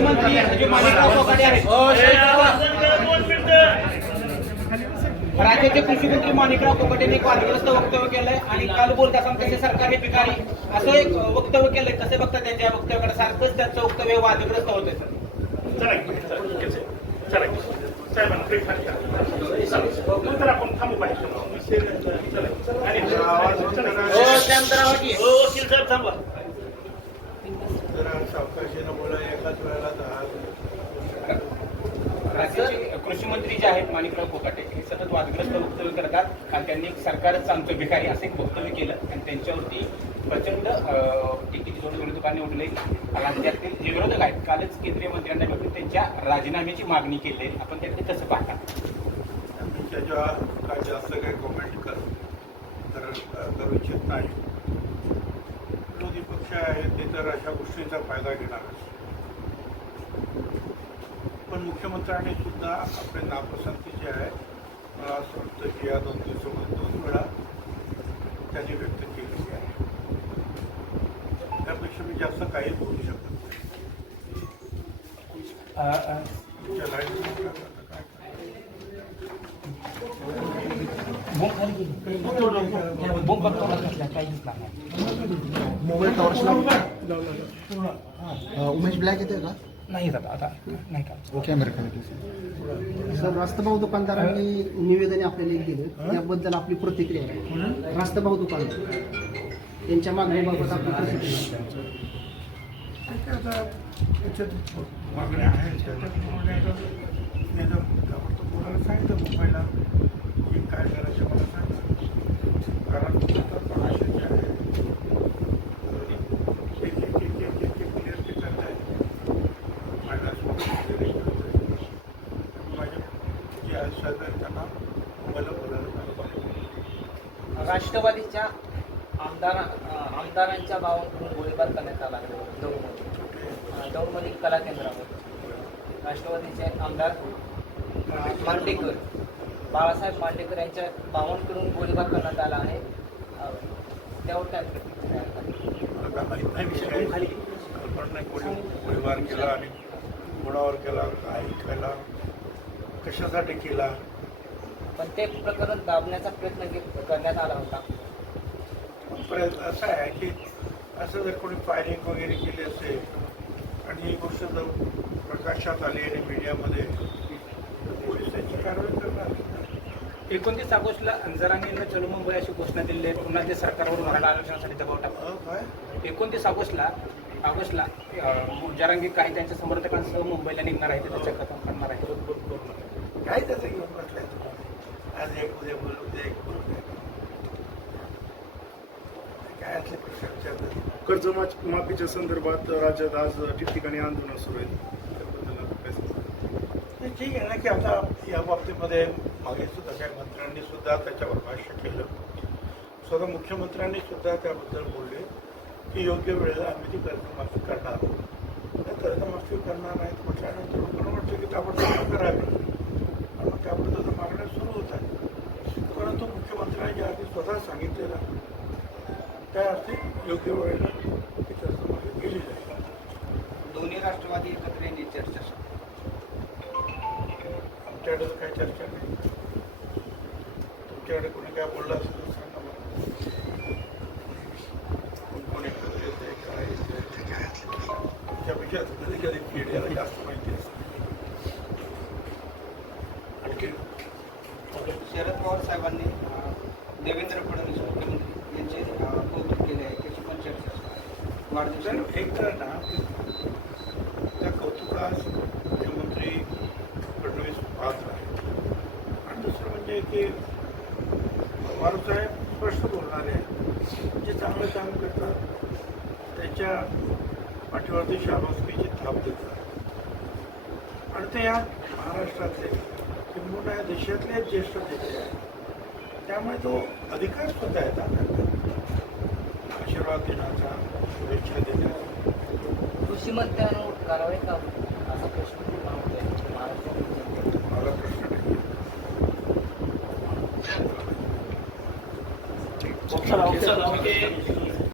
माजी मंत्री माणिकराव आहेत राज्याचे कृषी मंत्री माणिकराव कोकाटेने वादग्रस्त वक्तव्य केलंय आणि काल बोलता सांग कसे सरकार हे भिकारी असं एक वक्तव्य केलंय कसे बघतात त्यांच्या वक्तव्याकडे सारखंच त्यांचं वक्तव्य वादग्रस्त होत आहे आपण थांबू पाहिजे सावकाशीनं बोला एकाच वेळेला दहा कृषी मंत्री जे आहेत माणिकराव कोकाटे हे सतत वादग्रस्त वक्तव्य करतात काल त्यांनी सरकारच आमचं भिकारी असं एक वक्तव्य केलं आणि त्यांच्यावरती प्रचंड टीकेची जोड विरोधकांनी उठले राज्यातील जे विरोधक आहेत. कालच केंद्रीय मंत्र्यांना भेटून त्यांच्या राजीनाम्याची मागणी केली. आहे आपण त्याकडे कसं पाहता? त्याच्या काय जास्त काही कमेंट कर करू इच्छित नाही. पक्ष आहेत ते तर अशा गोष्टींचा फायदा घेणारच पण मुख्यमंत्र्यांनी सुद्धा आपले नापसंती जी आहे मला असं वाटतं की या दोन दिवसामध्ये दोन वेळा त्यांनी व्यक्त केलेली आहे. त्यापेक्षा मी जास्त काही बोलू शकत नाही. तुमच्या लाइट काय मोबाईल टॉर्चला उमेश ब्लॅक येतोय का नाही दादा आता नाही का कॅमेरा अमेरिकन सर रास्तभाऊ दुकानदारांनी निवेदन आपल्याला एक दिलं त्याबद्दल आपली प्रतिक्रिया आहे रास्तभाऊ दुकानदार यांच्या मागणीबाबत आपली प्रतिक्रिया मागण्या आहेत त्याच्याप्रमाणे सांगितलं मुंबईला काय करायचं मला कारण आता जे आहे एक एक एक एक एक एक ते करत माझ्या माझ्या जे आहे त्यांना बोलायला पाहिजे. राष्ट्रवादीच्या आमदार आमदारांच्या भावांकडून गोळीबार करण्यात आला दौडमध्ये. अं, दौडमध्ये कला केंद्रावर राष्ट्रवादीचे आमदार मांडेकर. बाळासाहेब मांडेकर यांच्या भावांकडून गोळीबार करण्यात आला आहे. त्यावर काय गोळीबार केला आणि कोणावर केला काय केला कशासाठी केला? पण ते प्रकरण दाबण्याचा प्रयत्न के- करण्यात आला होता. प्रयत्न असा आहे की असं जर कोणी फायरिंग वगैरे केली असेल आणि ही गोष्ट जर प्रकाशात आली आणि मीडियामध्ये तर पोलीस त्याची कारवाई करणार. एकोणतीस ऑगस्टला जरांगीनं चलो मुंबई अशी घोषणा दिली आहे. पुन्हा ते सरकारवर मराठा आरक्षणासाठी दबाव टाकतात अहो, काय? एकोणतीस ऑगस्टला ऑगस्टला जरांगी काही त्यांच्या समर्थकांसह मुंबईला निघणार आहे त्याचं चक्काकाम करणार आहे. काय त्याचं घेऊन बसलाय? आज एक उद्या बोल उद्या एक बोल. काय असले प्रश्न विचारतात? कर्जमाफ माफीच्या संदर्भात राज्यात आज ठिकठिकाणी आंदोलन सुरू आहे त्याबद्दल आपण काय सांगता? नाही, ठीक आहे ना की आता या बाबतीमध्ये मागे सुद्धा काही मंत्र्यांनी सुद्धा त्याच्यावर भाष्य केलं. स्वतः मुख्यमंत्र्यांनी सुद्धा त्याबद्दल बोलले की योग्य वेळेला आम्ही ती कर्जमाफी करणार. आहोत कर्जमाफी करणार नाहीत म्हटल्यानंतर लोकांना वाटतं की ताबडतोब करावी. आणि मग त्याबद्दल मागण्या सुरू होत आहेत. परंतु मुख्यमंत्र्यांनी आधी स्वतः सांगितलेलं त्या अर्थी योग्य वेळेला ती कर्जमाफी केली जाईल. दोन्ही राष्ट्रवादी एकत्र येण्याची चर्चा तर काही चर्चा नाही. तुमच्याकडे कोणी काय बोललं असेल तर सांगा मला कोण एकत्र येते काय येते त्यापेक्षा कधी कधी मीडियाला जास्त माहिती असते. आणखी? शरद पवार साहेबांनी देवेंद्र फडणवीस मुख्यमंत्री यांचे कौतुक केले आहे त्याची पण चर्चा. वाढदिवस एक तर ना त्या कौतुकास मुख्यमंत्री फडणवीस पाहत आहे आणि दुसरं म्हणजे स्पष्ट बोलणारे आहेत. जे चांगलं काम करतात त्यांच्या पाठीवरती शाबासकीची थाप देतात. आणि ते या महाराष्ट्रातले किंबहुना या देशातले ज्येष्ठ नेते आहेत. त्यामुळे तो अधिकार सुद्धा आहे त्यांना. आशीर्वाद देण्याचा शुभेच्छा देण्याचा. कृषी मंत्र्यांवर कारवाई का? असा प्रश्न निर्माण होतोय महाराष्ट्रात मला प्रश्न नाही चला, ओके.